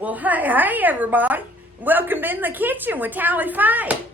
Well, hey, everybody. Welcome to In the Kitchen with Tally Faye.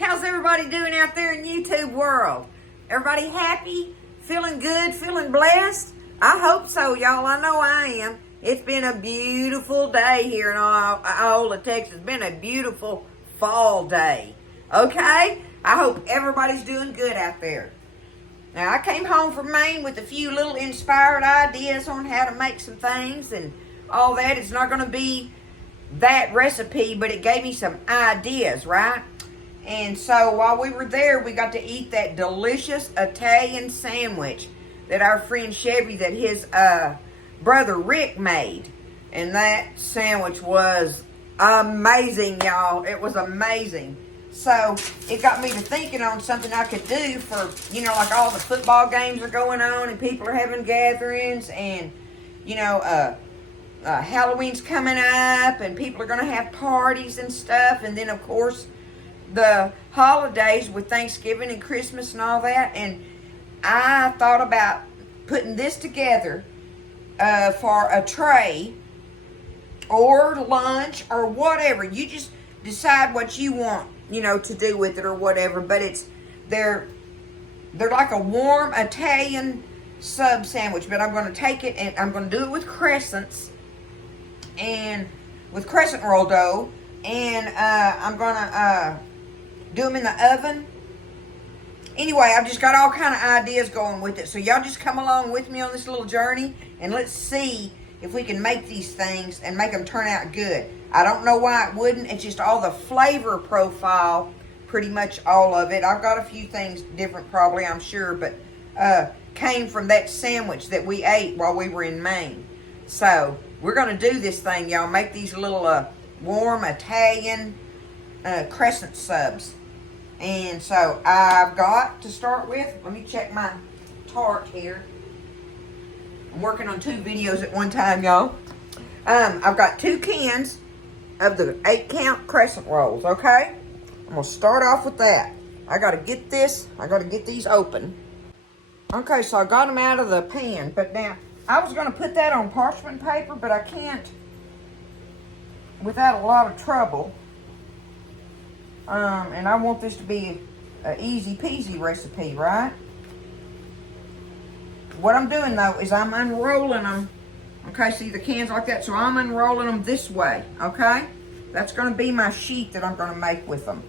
How's everybody doing out there in YouTube world? Everybody happy? Feeling good? Feeling blessed? I hope so, y'all. I know I am. It's been a beautiful day here in Iola, Texas. It's been a beautiful fall day. Okay? I hope everybody's doing good out there. Now, I came home from Maine with a few little inspired ideas on how to make some things and all that. It's not going to be that recipe, but it gave me some ideas, right? And so while we were there, we got to eat that delicious Italian sandwich that our friend Chevy, that his brother Rick made. And that sandwich was amazing, y'all. It was amazing. So it got me to thinking on something I could do for, like all the football games are going on and people are having gatherings and, Halloween's coming up and people are going to have parties and stuff. And then, of course, the holidays with Thanksgiving and Christmas and all that. And I thought about putting this together for a tray or lunch or whatever. You just decide what you want, to do with it or whatever. But they're like a warm Italian sub sandwich. But I'm going to take it and I'm going to do it with crescents and with crescent roll dough. And I'm going to do them in the oven. Anyway, I've just got all kind of ideas going with it. So y'all just come along with me on this little journey. And let's see if we can make these things and make them turn out good. I don't know why it wouldn't. It's just all the flavor profile, pretty much all of it. I've got a few things different probably, I'm sure. But came from that sandwich that we ate while we were in Maine. So we're going to do this thing, y'all. Make these little warm Italian crescent subs. And so I've got to start with, let me check my tart here. I'm working on 2 videos at one time, y'all. I've got 2 cans of the 8-count crescent rolls, okay? I'm going to start off with that. I got to get these open. Okay, so I got them out of the pan, but now I was going to put that on parchment paper, but I can't without a lot of trouble. And I want this to be an easy peasy recipe, right? What I'm doing though is I'm unrolling them. Okay, see the cans like that? So I'm unrolling them this way, okay? That's going to be my sheet that I'm going to make with them.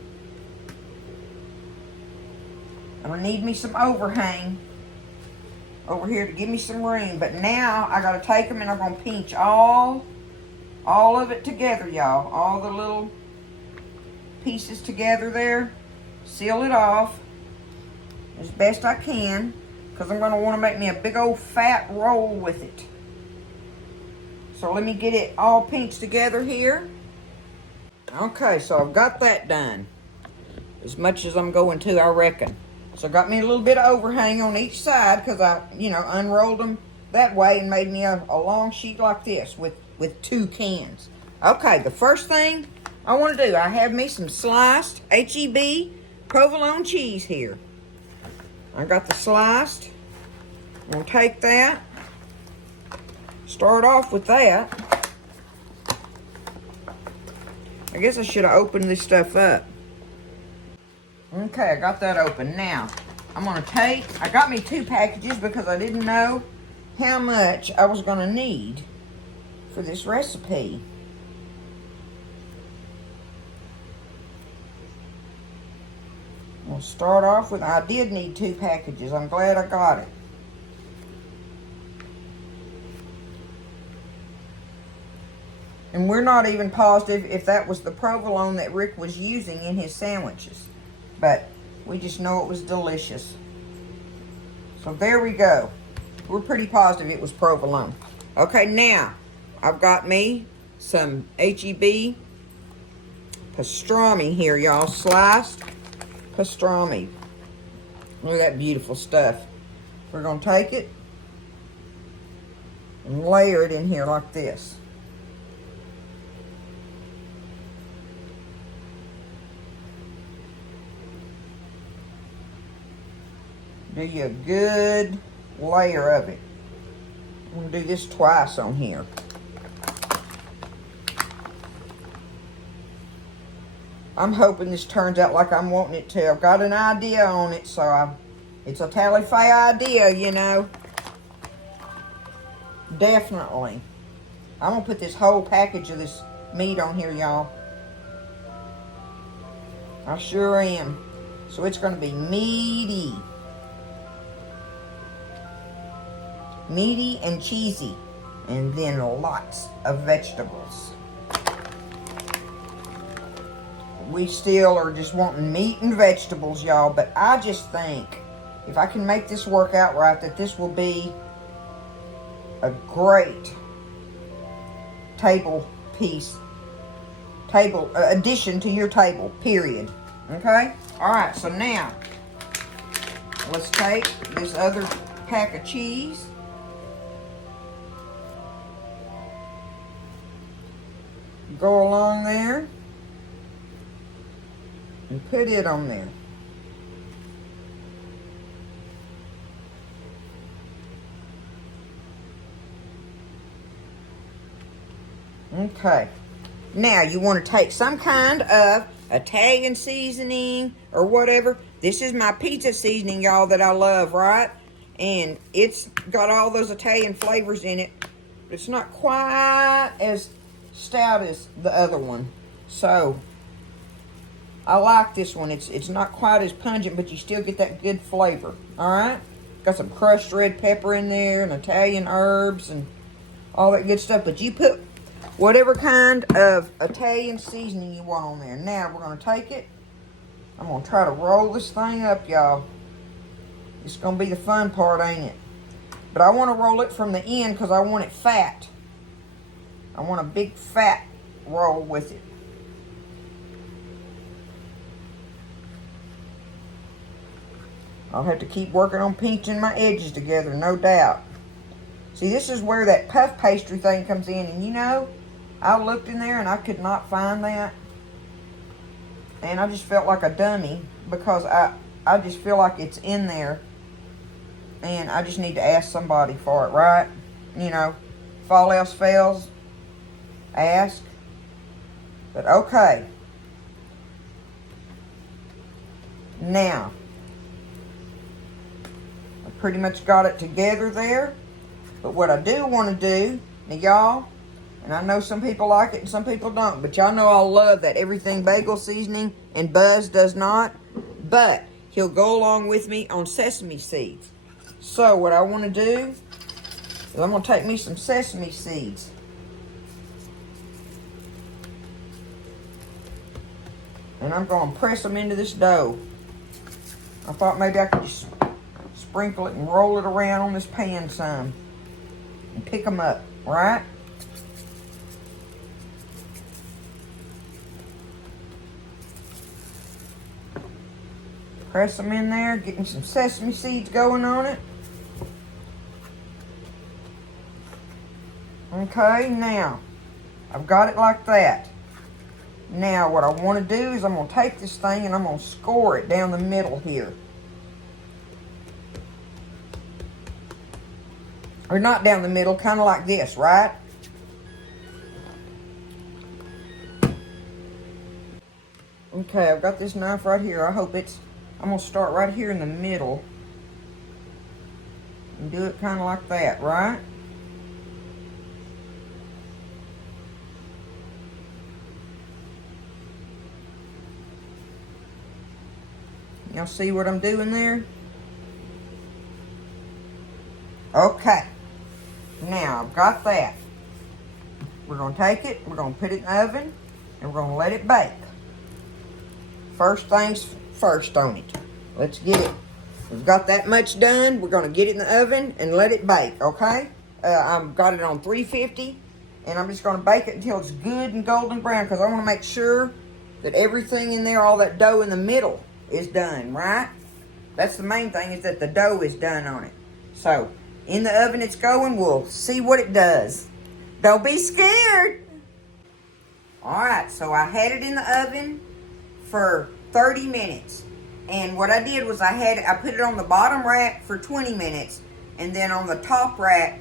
I'm going to need me some overhang over here to give me some room. But now I got to take them and I'm going to pinch all of it together, y'all. All the little pieces together there. Seal it off as best I can, because I'm going to want to make me a big old fat roll with it. So let me get it all pinched together here. Okay, so I've got that done. As much as I'm going to, I reckon. So I got me a little bit of overhang on each side, because I, unrolled them that way and made me a long sheet like this with 2 cans. Okay, the first thing I want to do, I have me some sliced H-E-B provolone cheese here. I got the sliced. I'm going to take that. Start off with that. I guess I should have opened this stuff up. Okay, I got that open. Now, I'm going to I got me 2 packages because I didn't know how much I was going to need for this recipe. We'll start off with, I did need 2 packages. I'm glad I got it. And we're not even positive if that was the provolone that Rick was using in his sandwiches. But we just know it was delicious. So there we go. We're pretty positive it was provolone. Okay, now I've got me some H-E-B pastrami here, y'all. Sliced pastrami. Look at that beautiful stuff. We're going to take it and layer it in here like this. Do you a good layer of it. I'm going to do this twice on here. I'm hoping this turns out like I'm wanting it to. I've got an idea on it, so it's a tally-fay idea, you know. Definitely. I'm going to put this whole package of this meat on here, y'all. I sure am. So it's going to be meaty. Meaty and cheesy. And then lots of vegetables. We still are just wanting meat and vegetables, y'all. But I just think, if I can make this work out right, that this will be a great addition to your table, period. Okay? Alright, so now, let's take this other pack of cheese. Go along there. And put it on there. Okay. Now you want to take some kind of Italian seasoning or whatever. This is my pizza seasoning, y'all, that I love, right? And it's got all those Italian flavors in it. But it's not quite as stout as the other one. So I like this one. It's not quite as pungent, but you still get that good flavor. Alright? Got some crushed red pepper in there and Italian herbs and all that good stuff. But you put whatever kind of Italian seasoning you want on there. Now we're going to take it. I'm going to try to roll this thing up, y'all. It's going to be the fun part, ain't it? But I want to roll it from the end because I want it fat. I want a big fat roll with it. I'll have to keep working on pinching my edges together, no doubt. See, this is where that puff pastry thing comes in. And you know, I looked in there and I could not find that. And I just felt like a dummy because I just feel like it's in there. And I just need to ask somebody for it, right? You know, if all else fails, ask. But okay. Now, I pretty much got it together there. But what I do want to do, now y'all, and I know some people like it and some people don't, but y'all know I love that everything bagel seasoning, and Buzz does not. But he'll go along with me on sesame seeds. So what I want to do is I'm going to take me some sesame seeds. And I'm going to press them into this dough. I thought maybe I could just sprinkle it and roll it around on this pan some. And pick them up, right? Press them in there, getting some sesame seeds going on it. Okay, now, I've got it like that. Now, what I want to do is I'm going to take this thing and I'm going to score it down the middle here. Or not down the middle, kind of like this, right? Okay, I've got this knife right here. I'm going to start right here in the middle. And do it kind of like that, right? Y'all see what I'm doing there? Okay. Now, I've got that. We're going to take it, we're going to put it in the oven, and we're going to let it bake. First things first on it. Let's get it. We've got that much done. We're going to get it in the oven and let it bake, okay? I've got it on 350, and I'm just going to bake it until it's good and golden brown because I want to make sure that everything in there, all that dough in the middle is done, right? That's the main thing, is that the dough is done on it. So, in the oven it's going. We'll see what it does. Don't be scared. Alright, so I had it in the oven for 30 minutes. And what I did was I put it on the bottom rack for 20 minutes and then on the top rack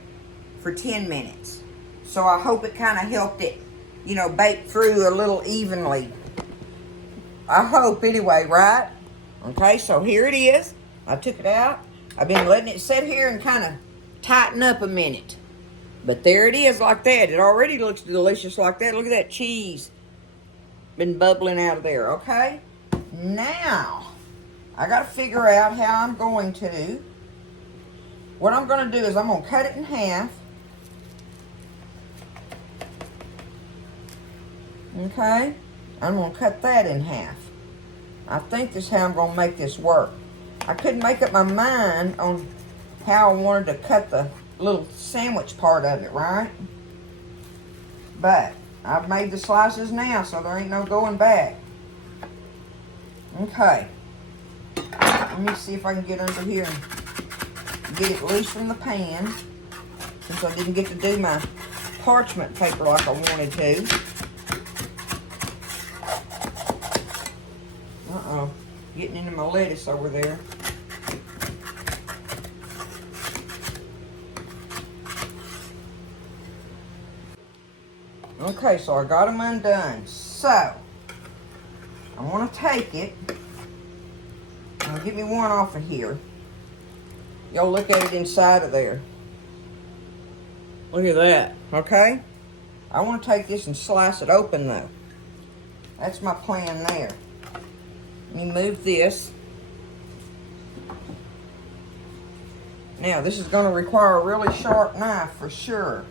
for 10 minutes. So I hope it kind of helped it, you know, bake through a little evenly. I hope anyway, right? Okay, so here it is. I took it out. I've been letting it sit here and kind of tighten up a minute. But there it is like that. It already looks delicious like that. Look at that cheese. Been bubbling out of there, okay? Now, I got to figure out how I'm going to. What I'm going to do is I'm going to cut it in half. Okay? I'm going to cut that in half. I think this is how I'm going to make this work. I couldn't make up my mind on how I wanted to cut the little sandwich part of it, right? But I've made the slices now, so there ain't no going back. Okay. Let me see if I can get under here and get it loose from the pan, since I didn't get to do my parchment paper like I wanted to. Uh-oh. Getting into my lettuce over there. Okay, so I got them undone. So, I want to take it. Now, give me one off of here. Y'all look at it inside of there. Look at that, okay? I want to take this and slice it open, though. That's my plan there. Let me move this. Now, this is going to require a really sharp knife for sure.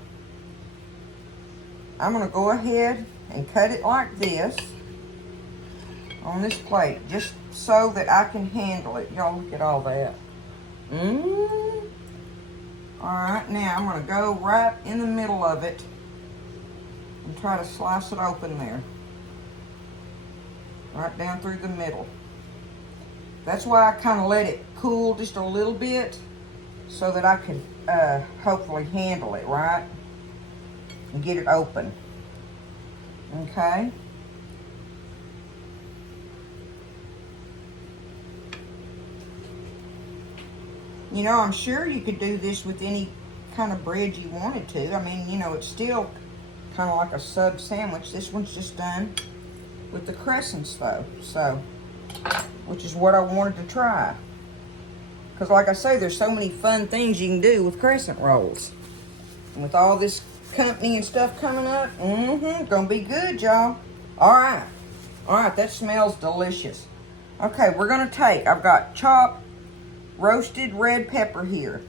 I'm going to go ahead and cut it like this on this plate, just so that I can handle it. Y'all look at all that. Alright, now I'm going to go right in the middle of it and try to slice it open there. Right down through the middle. That's why I kind of let it cool just a little bit, so that I could hopefully handle it, right? And get it open. Okay. You know, I'm sure you could do this with any kind of bread you wanted to. I mean, you know, it's still kind of like a sub sandwich. This one's just done with the crescents though, so, which is what I wanted to try. Because like I say, there's so many fun things you can do with crescent rolls. And with all this company and stuff coming up, gonna be good, y'all. Alright, that smells delicious. Okay, we're gonna take, I've got chopped roasted red pepper here.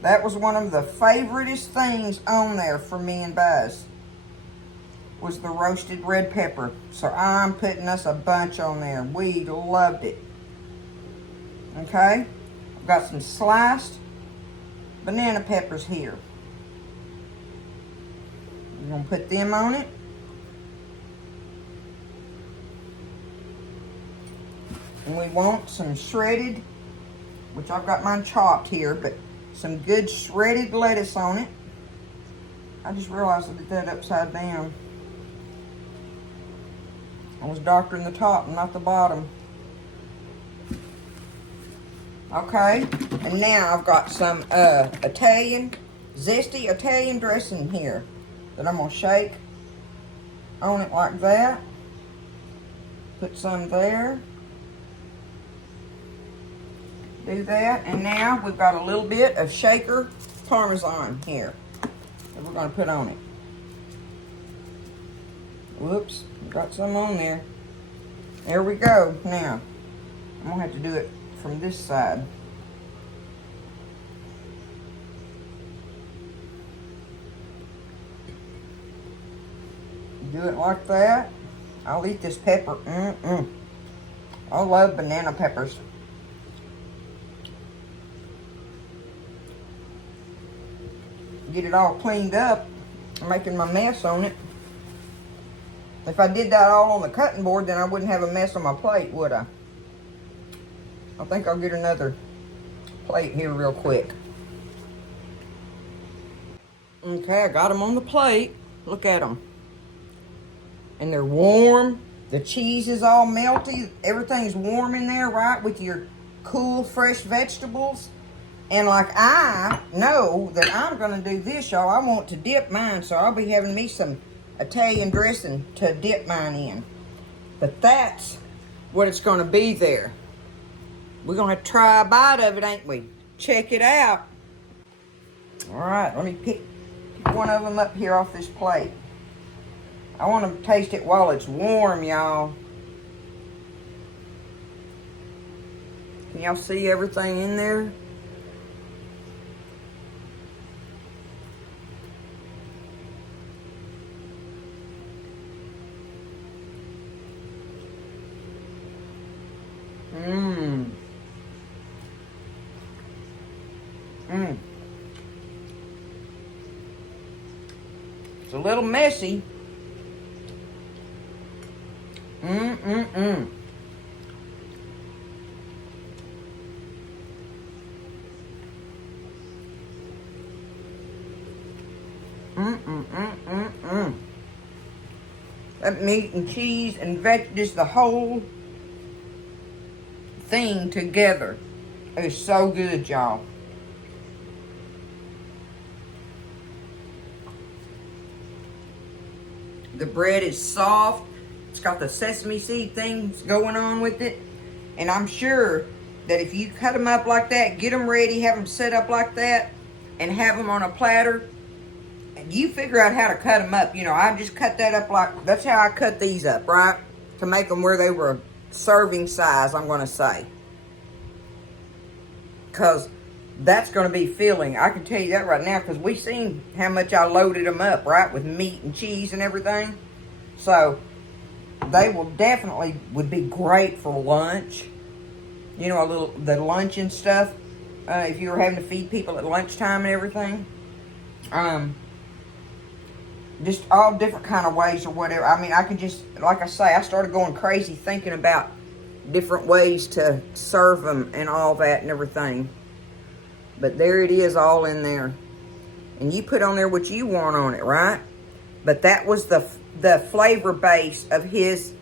That was one of the favoriteest things on there for me and Buzz, was the roasted red pepper. So I'm putting us a bunch on there. We loved it. Okay, I've got some sliced banana peppers here. We're gonna put them on it. And we want some shredded, which I've got mine chopped here, but some good shredded lettuce on it. I just realized I did that upside down. I was doctoring the top and not the bottom. Okay, and now I've got some zesty Italian dressing here that I'm gonna shake on it like that. Put some there. Do that, and now we've got a little bit of shaker Parmesan here that we're gonna put on it. Whoops, got some on there. There we go. Now, I'm gonna have to do it from this side. Do it like that. I'll eat this pepper. I love banana peppers. Get it all cleaned up. I'm making my mess on it. If I did that all on the cutting board, then I wouldn't have a mess on my plate, would I? I think I'll get another plate here real quick. Okay, I got them on the plate. Look at them. And they're warm. The cheese is all melty. Everything's warm in there, right? With your cool, fresh vegetables. And like I know that I'm going to do this, y'all. I want to dip mine, so I'll be having me some Italian dressing to dip mine in. But that's what it's going to be there. We're going to try a bite of it, ain't we? Check it out. All right, let me pick one of them up here off this plate. I want to taste it while it's warm, y'all. Can y'all see everything in there? Mmm. Mmm. It's a little messy. Mmm. That meat and cheese and just the whole thing together is so good, y'all. The bread is soft. It's got the sesame seed things going on with it. And I'm sure that if you cut them up like that, get them ready, have them set up like that, and have them on a platter, and you figure out how to cut them up. You know, I just cut that up like, that's how I cut these up, right? To make them where they were serving size, I'm going to say. Because that's going to be filling. I can tell you that right now, because we seen how much I loaded them up, right? With meat and cheese and everything. So, they will definitely would be great for lunch. You know, the lunch and stuff. If you were having to feed people at lunchtime and everything. Just all different kind of ways or whatever. I mean, I could just, like I say, I started going crazy thinking about different ways to serve them and all that and everything. But there it is, all in there. And you put on there what you want on it, right? But that was the flavor base of his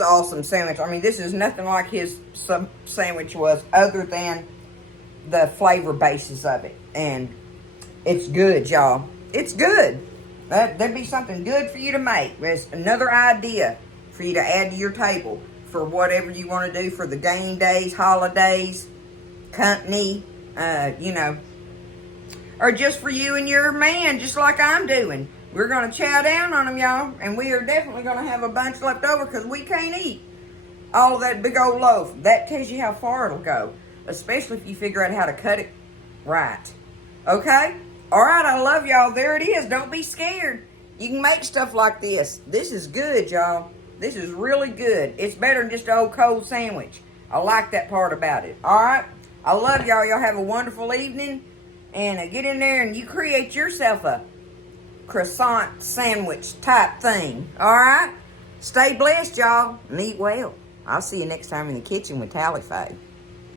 awesome sandwich. I mean, this is nothing like his sandwich was, other than the flavor basis of it. And it's good, y'all. It's good. That'd be something good for you to make. There's another idea for you to add to your table for whatever you want to do for the game days, holidays, company, you know, or just for you and your man, just like I'm doing. We're going to chow down on them, y'all, and we are definitely going to have a bunch left over because we can't eat all of that big old loaf. That tells you how far it'll go, especially if you figure out how to cut it right. Okay? All right, I love y'all. There it is. Don't be scared. You can make stuff like this. This is good, y'all. This is really good. It's better than just an old cold sandwich. I like that part about it. All right? I love y'all. Y'all have a wonderful evening. And get in there and you create yourself a croissant sandwich type thing. All right? Stay blessed, y'all. And eat well. I'll see you next time in the kitchen with Tally Faye.